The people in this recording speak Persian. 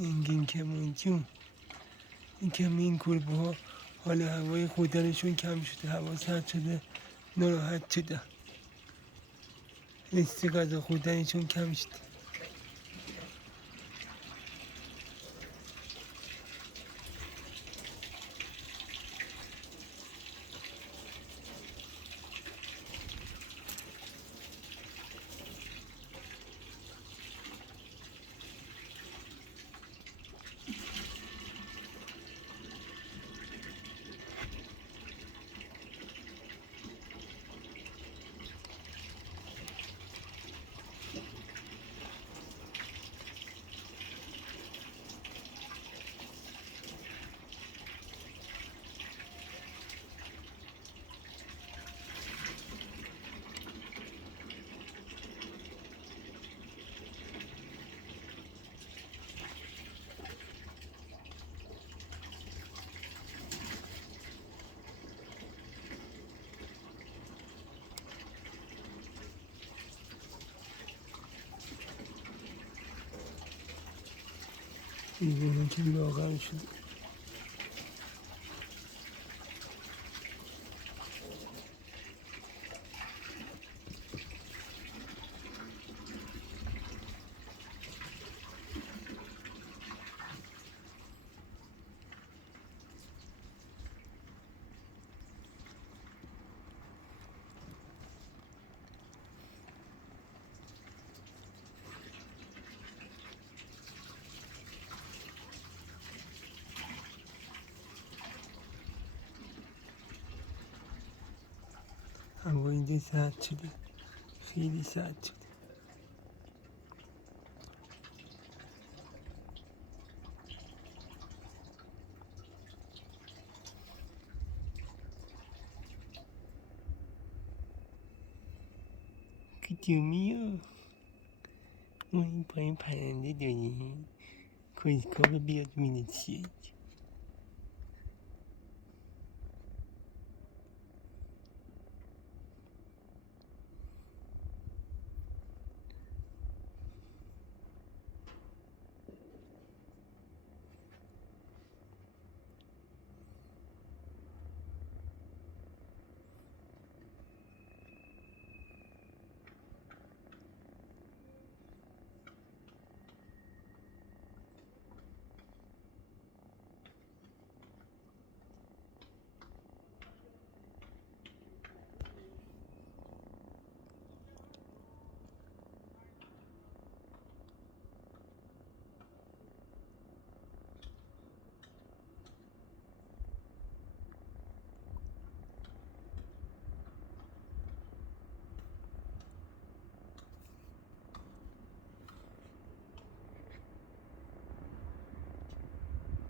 این کمون این کمی این گربه ها حال هوای خودنشون کم شده، هوا سرد شده، ناراحت شده، حس غذا خوردنشون کم شده. این که لاغر شده. هوا اینجا سرد شده، خیلی سرد شده. کدومی ما این پایین پرنده داریم، کوزکا رو بیاد بینه چیه.